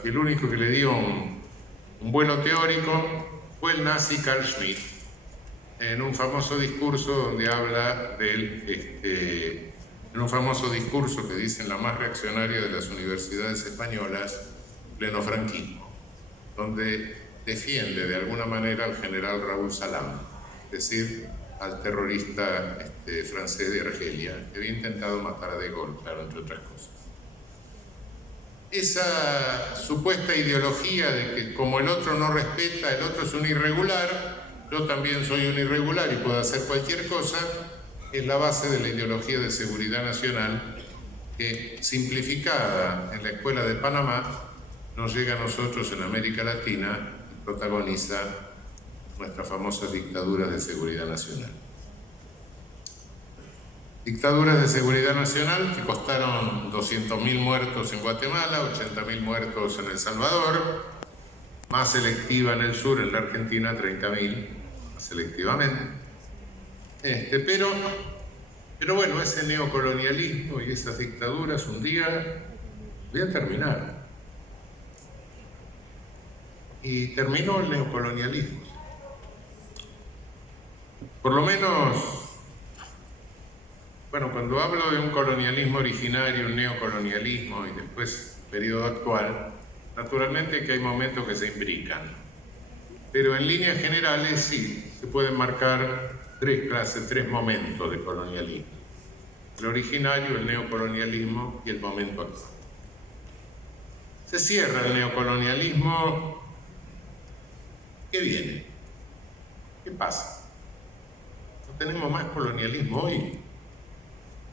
el único que le dio un vuelo teórico, fue el nazi Carl Schmitt, en un famoso discurso donde habla en un famoso discurso que dicen la más reaccionaria de las universidades españolas, pleno franquismo, donde defiende de alguna manera al general Raúl Salam, es decir, al terrorista francés de Argelia, que había intentado matar a De Gaulle, claro, entre otras cosas. Esa supuesta ideología de que como el otro no respeta, el otro es un irregular, yo también soy un irregular y puedo hacer cualquier cosa, es la base de la ideología de seguridad nacional que, simplificada en la Escuela de Panamá, nos llega a nosotros en América Latina y protagoniza nuestras famosas dictaduras de seguridad nacional. Dictaduras de seguridad nacional que costaron 200.000 muertos en Guatemala, 80.000 muertos en El Salvador, más selectiva en el sur, en la Argentina, 30.000, más selectivamente. Pero bueno, ese neocolonialismo y esas dictaduras un día voy a terminar. Y terminó el neocolonialismo. Por lo menos, bueno, cuando hablo de un colonialismo originario, un neocolonialismo y después periodo actual, naturalmente que hay momentos que se imbrican. Pero en líneas generales sí, se pueden marcar tres momentos de colonialismo. El originario, el neocolonialismo y el momento actual. Se cierra el neocolonialismo. ¿Qué viene? ¿Qué pasa? ¿No tenemos más colonialismo hoy?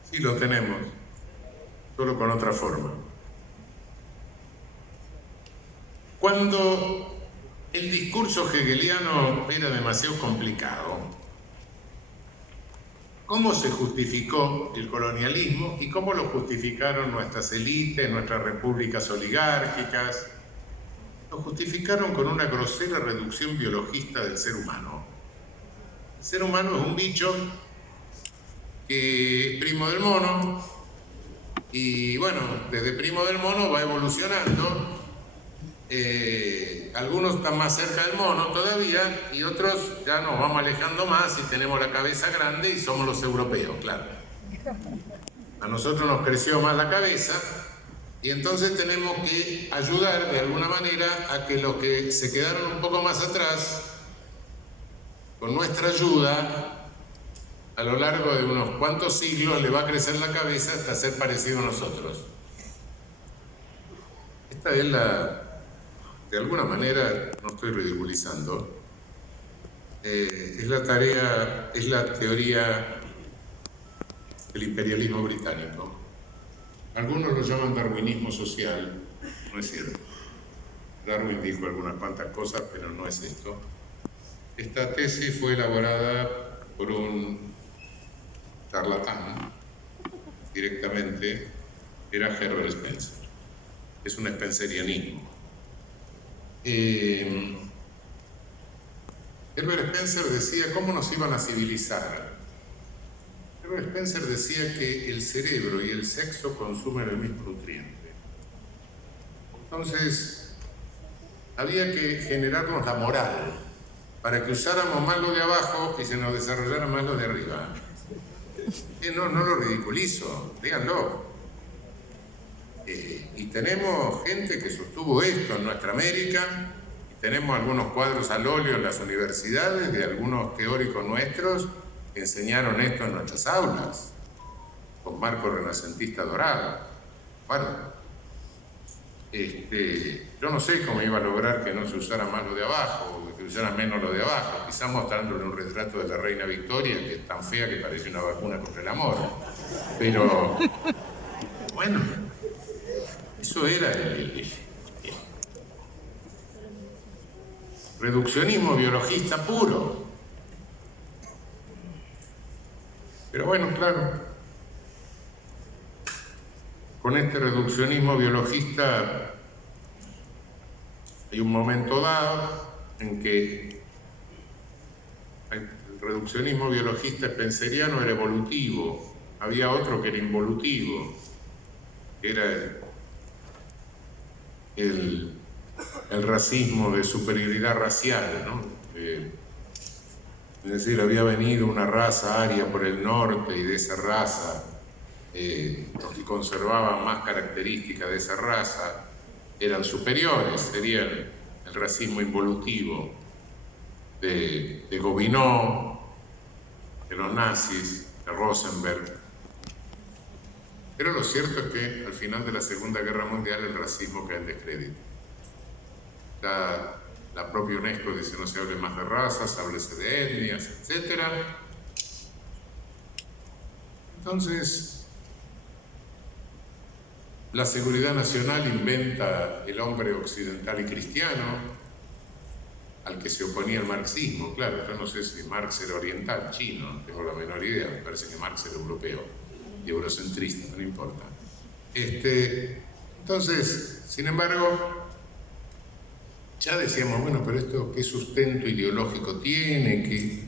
Sí lo tenemos, solo con otra forma. Cuando el discurso hegeliano era demasiado complicado, ¿cómo se justificó el colonialismo y cómo lo justificaron nuestras élites, nuestras repúblicas oligárquicas? Lo justificaron con una grosera reducción biologista del ser humano. El ser humano es un bicho que es primo del mono y bueno, desde primo del mono va evolucionando. Algunos están más cerca del mono todavía y otros ya nos vamos alejando más y tenemos la cabeza grande y somos los europeos, claro. A nosotros nos creció más la cabeza y entonces tenemos que ayudar de alguna manera a que los que se quedaron un poco más atrás, con nuestra ayuda, a lo largo de unos cuantos siglos le va a crecer la cabeza hasta ser parecido a nosotros. Esta es de alguna manera, no estoy ridiculizando, es la teoría del imperialismo británico. Algunos lo llaman darwinismo social, no es cierto. Darwin dijo algunas cuantas cosas, pero no es esto. Esta tesis fue elaborada por un charlatán, directamente, era Herbert Spencer. Es un spencerianismo. Herbert Spencer decía cómo nos iban a civilizar. Pero Spencer decía que el cerebro y el sexo consumen el mismo nutriente. Entonces, había que generarnos la moral para que usáramos más lo de abajo y se nos desarrollara más lo de arriba. No lo ridiculizo, díganlo. Y tenemos gente que sostuvo esto en nuestra América, y tenemos algunos cuadros al óleo en las universidades de algunos teóricos nuestros que enseñaron esto en nuestras aulas, con marco renacentista dorado. Bueno, yo no sé cómo iba a lograr que no se usara más lo de abajo, o que se usara menos lo de abajo, quizás mostrándole un retrato de la reina Victoria, que es tan fea que parece una vacuna contra el amor. Pero, bueno, eso era el reduccionismo biologista puro. Pero bueno, claro, con este reduccionismo biologista hay un momento dado en que el reduccionismo biologista spenceriano era evolutivo, había otro que era involutivo, que era el racismo de superioridad racial, ¿no? Es decir, había venido una raza aria por el norte y de esa raza, los que conservaban más características de esa raza eran superiores, sería el racismo involutivo de Gobineau, de los nazis, de Rosenberg. Pero lo cierto es que al final de la Segunda Guerra Mundial el racismo cae en descrédito. La propia UNESCO dice no se hable más de razas, háblese de etnias, etc. Entonces, la seguridad nacional inventa el hombre occidental y cristiano, al que se oponía el marxismo. Claro, yo no sé si Marx era oriental, chino, no tengo la menor idea, me parece que Marx era europeo y eurocentrista, no importa. Entonces, sin embargo, ya decíamos, bueno, pero esto qué sustento ideológico tiene,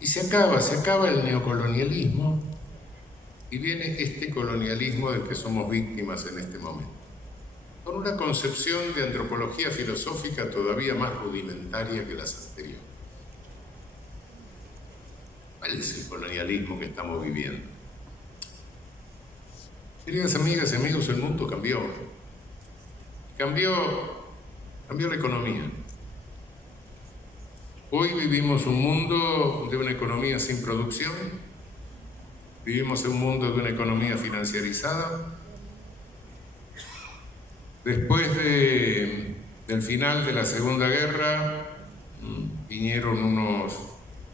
y se acaba el neocolonialismo y viene este colonialismo del que somos víctimas en este momento, con una concepción de antropología filosófica todavía más rudimentaria que las anteriores. ¿Cuál es el colonialismo que estamos viviendo? Queridas amigas y amigos, el mundo cambió la economía. Hoy vivimos un mundo de una economía sin producción, vivimos en un mundo de una economía financiarizada. Después del final de la Segunda Guerra, vinieron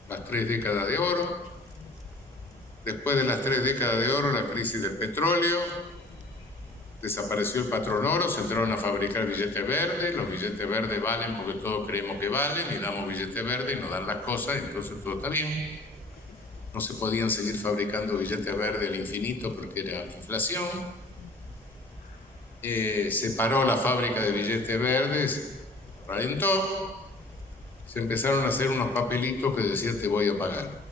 las 3 décadas de oro. Después de las 3 décadas de oro, la crisis del petróleo, desapareció el patrón oro, se entraron a fabricar billetes verdes, los billetes verdes valen porque todos creemos que valen, y damos billetes verdes y nos dan las cosas, entonces todo está bien. No se podían seguir fabricando billetes verdes al infinito porque era inflación. Se paró la fábrica de billetes verdes, ralentó, se empezaron a hacer unos papelitos que decían te voy a pagar.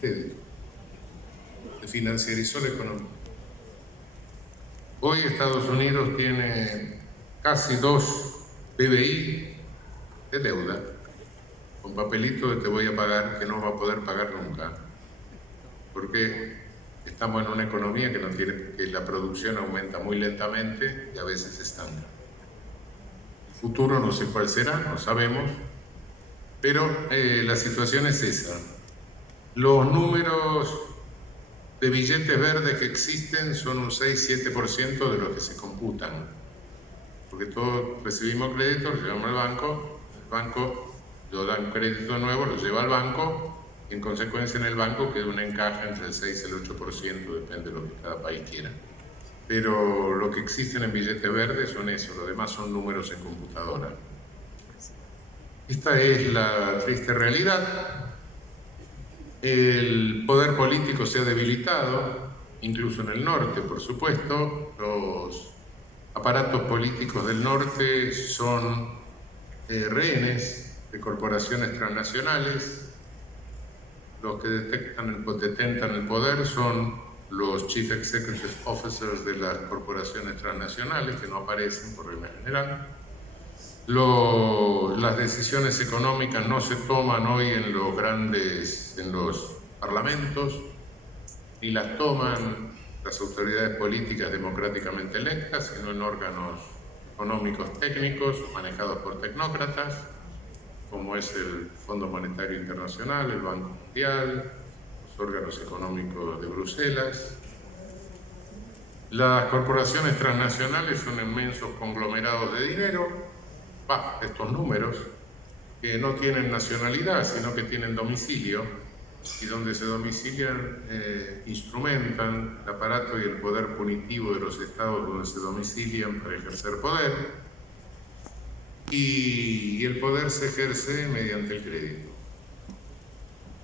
Se financiarizó la economía. Hoy Estados Unidos tiene casi 2 PBI de deuda, con papelito de te voy a pagar, que no va a poder pagar nunca, porque estamos en una economía que la producción aumenta muy lentamente y a veces estándar. El futuro no sé cuál será, no sabemos, pero la situación es esa. Los números de billetes verdes que existen son un 6-7% de los que se computan, porque todos recibimos crédito, lo llevamos al banco, el banco lo da un crédito nuevo, lo lleva al banco, y en consecuencia en el banco queda un encaje entre el 6 y el 8%, depende de lo que cada país quiera. Pero lo que existen en billetes verdes son eso, lo demás son números en computadora. Esta es la triste realidad. El poder político se ha debilitado, incluso en el norte, por supuesto. Los aparatos políticos del norte son rehenes de corporaciones transnacionales. los que detentan el poder son los Chief Executive Officers de las corporaciones transnacionales, que no aparecen por regla general. Las decisiones económicas no se toman hoy en los parlamentos, ni las toman las autoridades políticas democráticamente electas, sino en órganos económicos técnicos manejados por tecnócratas, como es el Fondo Monetario Internacional, el Banco Mundial, los órganos económicos de Bruselas. Las corporaciones transnacionales son inmensos conglomerados de dinero, estos números, que no tienen nacionalidad, sino que tienen domicilio, y donde se domicilian, instrumentan el aparato y el poder punitivo de los estados donde se domicilian para ejercer poder, y el poder se ejerce mediante el crédito.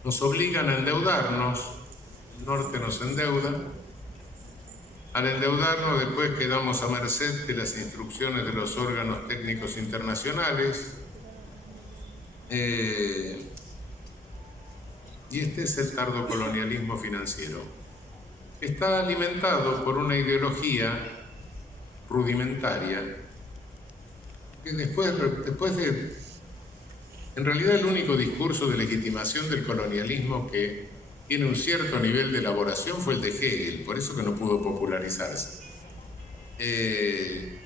Nos obligan a endeudarnos, el norte nos endeuda. Al endeudarnos después quedamos a merced de las instrucciones de los órganos técnicos internacionales, y este es el tardocolonialismo financiero. Está alimentado por una ideología rudimentaria que en realidad el único discurso de legitimación del colonialismo que tiene un cierto nivel de elaboración fue el de Hegel, por eso que no pudo popularizarse.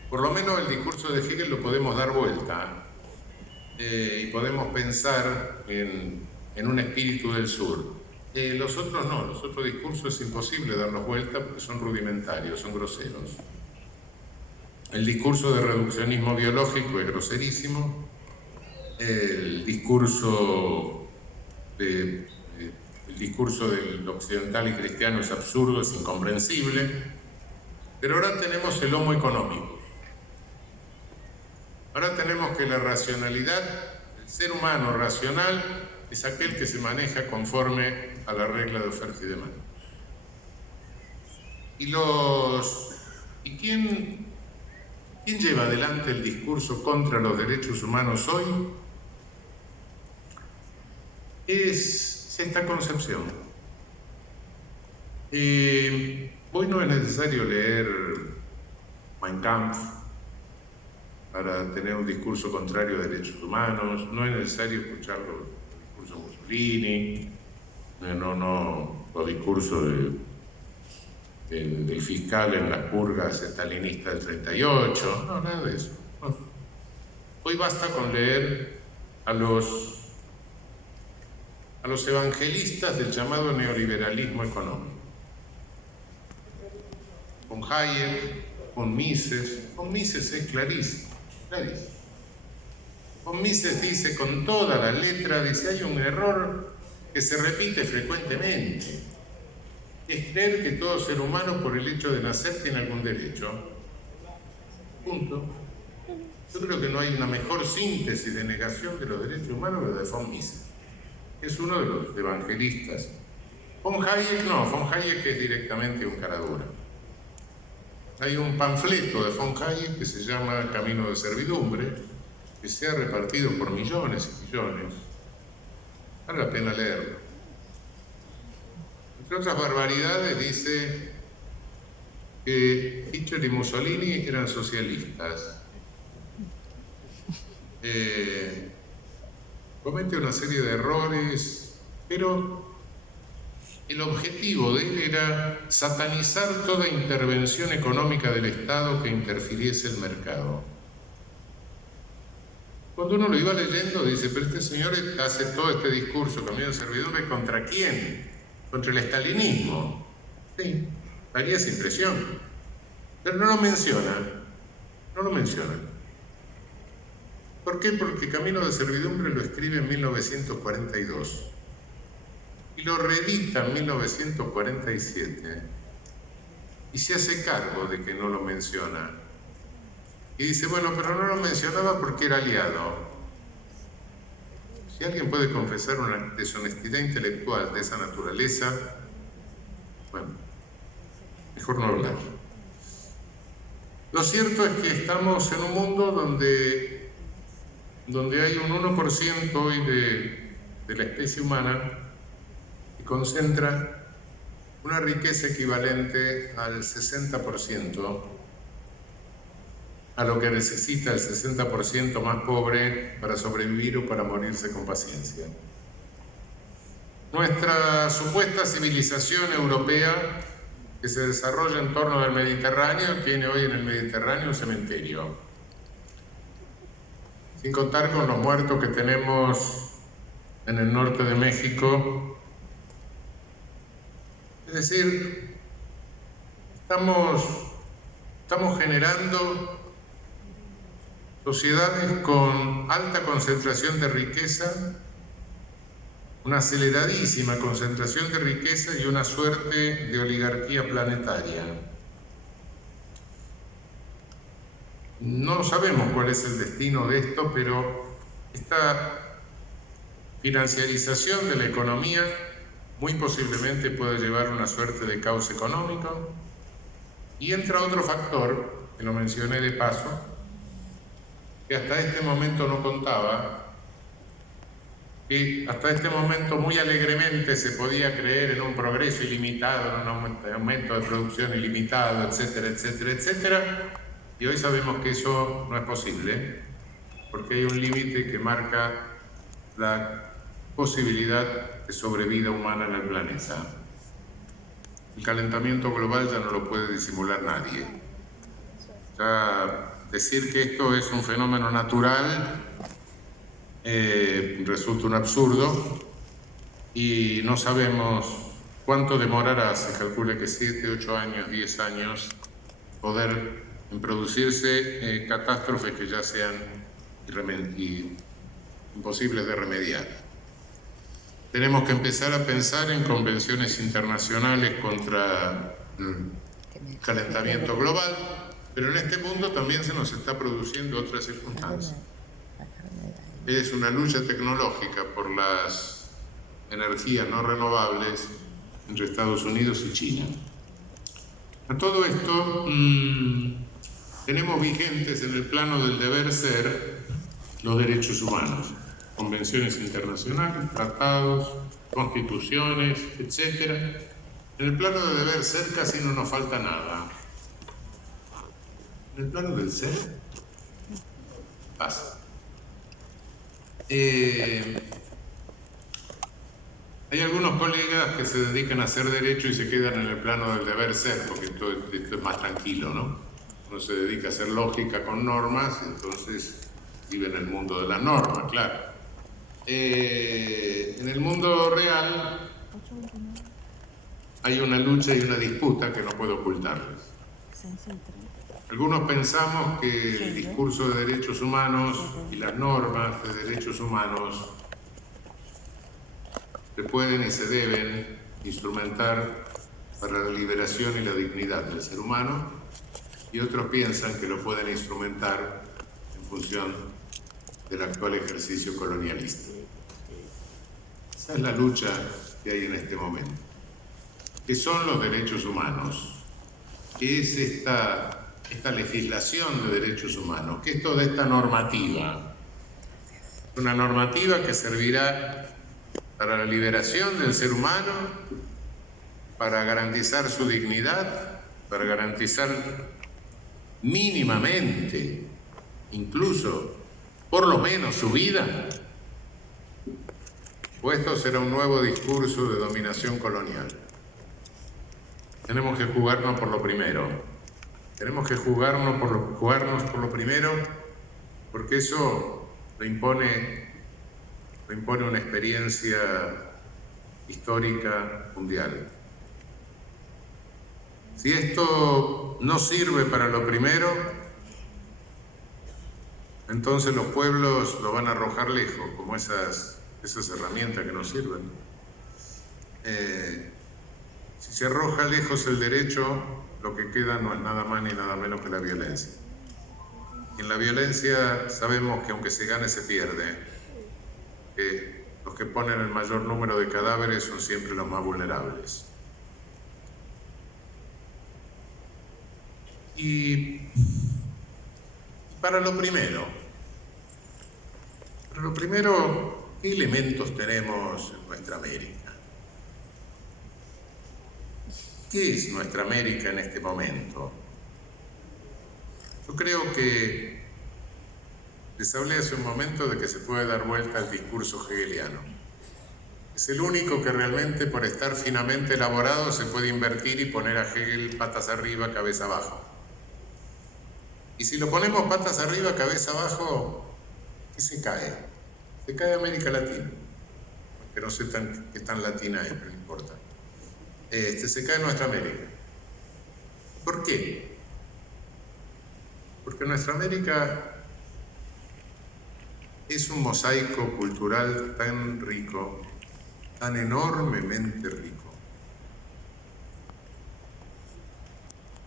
Por lo menos el discurso de Hegel lo podemos dar vuelta y podemos pensar en un espíritu del sur. Los otros no, los otros discursos es imposible darlos vuelta porque son rudimentarios, son groseros. El discurso de reduccionismo biológico es groserísimo, el discurso del occidental y cristiano es absurdo, es incomprensible, pero ahora tenemos el homo económico. Ahora tenemos que la racionalidad, el ser humano racional, es aquel que se maneja conforme a la regla de oferta y demanda. ¿Y quién lleva adelante el discurso contra los derechos humanos hoy? Es esta concepción. Hoy no es necesario leer Mein Kampf para tener un discurso contrario a derechos humanos, no es necesario escuchar los discursos de Mussolini, los discursos del fiscal en las purgas estalinistas del 38, no, nada de eso. No. Hoy basta con leer a los evangelistas del llamado neoliberalismo económico. Con Hayek, con Mises es clarísimo. Con Mises dice con toda la letra, dice hay un error que se repite frecuentemente. Es creer que todo ser humano por el hecho de nacer tiene algún derecho. Punto. Yo creo que no hay una mejor síntesis de negación de los derechos humanos que la de von Mises. Es uno de los evangelistas. Von Hayek no, von Hayek es directamente un cara dura. Hay un panfleto de von Hayek que se llama Camino de Servidumbre, que se ha repartido por millones y millones. Vale la pena leerlo. Entre otras barbaridades dice que Hitler y Mussolini eran socialistas. Comete una serie de errores, pero el objetivo de él era satanizar toda intervención económica del Estado que interfiriese el mercado. Cuando uno lo iba leyendo, dice, pero este señor hace todo este discurso, camino de servidumbre, ¿contra quién? Contra el estalinismo. Sí, daría esa impresión. Pero no lo menciona. ¿Por qué? Porque Camino de Servidumbre lo escribe en 1942 y lo reedita en 1947 y se hace cargo de que no lo menciona. Y dice, bueno, pero no lo mencionaba porque era aliado. Si alguien puede confesar una deshonestidad intelectual de esa naturaleza, bueno, mejor no hablar. Lo cierto es que estamos en un mundo donde hay un 1% hoy de la especie humana concentra una riqueza equivalente al 60% a lo que necesita el 60% más pobre para sobrevivir o para morirse con paciencia. Nuestra supuesta civilización europea, que se desarrolla en torno al Mediterráneo, tiene hoy en el Mediterráneo un cementerio. Sin contar con los muertos que tenemos en el norte de México. Es decir, estamos generando sociedades con alta concentración de riqueza, una aceleradísima concentración de riqueza y una suerte de oligarquía planetaria. No sabemos cuál es el destino de esto, pero esta financiarización de la economía muy posiblemente puede llevar a una suerte de caos económico. Y entra otro factor, que lo mencioné de paso, que hasta este momento no contaba, que hasta este momento muy alegremente se podía creer en un progreso ilimitado, en un aumento de producción ilimitado, etcétera, etcétera, etcétera, y hoy sabemos que eso no es posible, porque hay un límite que marca la posibilidad de sobrevida humana en el planeta. El calentamiento global ya no lo puede disimular nadie. Ya decir que esto es un fenómeno natural resulta un absurdo y no sabemos cuánto demorará, se calcula que 7, 8 años, 10 años, poder producirse catástrofes que ya sean imposibles de remediar. Tenemos que empezar a pensar en convenciones internacionales contra el calentamiento global, pero en este mundo también se nos está produciendo otra circunstancia. Es una lucha tecnológica por las energías no renovables entre Estados Unidos y China. A todo esto tenemos vigentes en el plano del deber ser los derechos humanos, convenciones internacionales, tratados, constituciones, etc. En el plano del deber ser casi no nos falta nada. En el plano del ser pasa. Hay algunos colegas que se dedican a hacer derecho y se quedan en el plano del deber ser, porque esto es más tranquilo, ¿no? Uno se dedica a hacer lógica con normas, entonces vive en el mundo de la norma, claro. En el mundo real hay una lucha y una disputa que no puedo ocultarles. Algunos pensamos que el discurso de derechos humanos y las normas de derechos humanos se pueden y se deben instrumentar para la liberación y la dignidad del ser humano, y otros piensan que lo pueden instrumentar en función del actual ejercicio colonialista. Esa es la lucha que hay en este momento. ¿Qué son los derechos humanos? ¿Qué es esta legislación de derechos humanos? ¿Qué es toda esta normativa? Una normativa que servirá para la liberación del ser humano, para garantizar su dignidad, para garantizar mínimamente, incluso por lo menos su vida. O esto será un nuevo discurso de dominación colonial. Tenemos que jugarnos por lo primero. Tenemos que jugarnos por lo primero, porque eso lo impone una experiencia histórica mundial. Si esto no sirve para lo primero, entonces los pueblos lo van a arrojar lejos, como esas herramientas que no sirven. Si se arroja lejos el derecho, lo que queda no es nada más ni nada menos que la violencia. Y en la violencia sabemos que aunque se gane, se pierde. Que los que ponen el mayor número de cadáveres son siempre los más vulnerables. Y para lo primero, ¿qué elementos tenemos en nuestra América? ¿Qué es nuestra América en este momento? Yo creo que les hablé hace un momento de que se puede dar vuelta al discurso hegeliano. Es el único que realmente, por estar finamente elaborado, se puede invertir y poner a Hegel patas arriba, cabeza abajo. Y si lo ponemos patas arriba, cabeza abajo, ¿qué se cae? Se cae América Latina. Que no sé qué tan latina es, pero no importa. Se cae nuestra América. ¿Por qué? Porque nuestra América es un mosaico cultural tan rico, tan enormemente rico.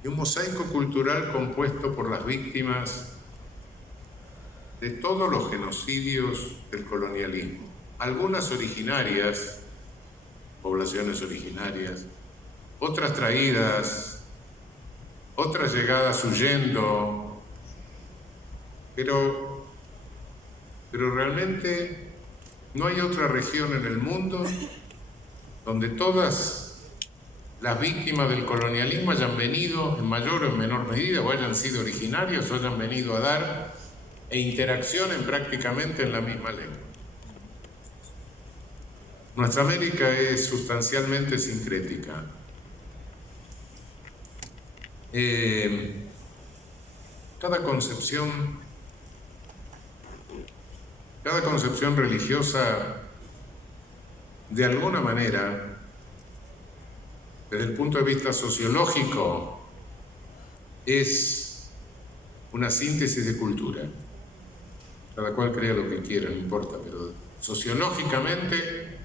Y un mosaico cultural compuesto por las víctimas de todos los genocidios del colonialismo. Algunas originarias, poblaciones originarias, otras traídas, otras llegadas huyendo, pero realmente no hay otra región en el mundo donde todas las víctimas del colonialismo hayan venido en mayor o en menor medida, o hayan sido originarios, o hayan venido a dar e interaccionen prácticamente en la misma lengua. Nuestra América es sustancialmente sincrética. Cada concepción religiosa, de alguna manera, desde el punto de vista sociológico, es una síntesis de cultura. Cada cual crea lo que quiera, no importa, pero sociológicamente,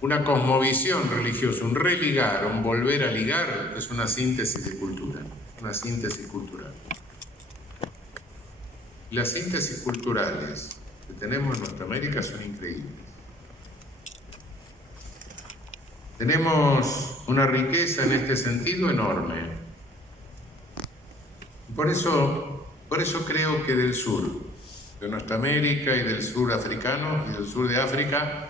una cosmovisión religiosa, un religar, un volver a ligar, es una síntesis de cultura, una síntesis cultural. Las síntesis culturales que tenemos en nuestra América son increíbles. Tenemos una riqueza en este sentido enorme. Por eso creo que del sur, de nuestra América y del sur africano y del sur de África,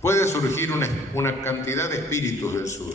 puede surgir una cantidad de espíritus del sur.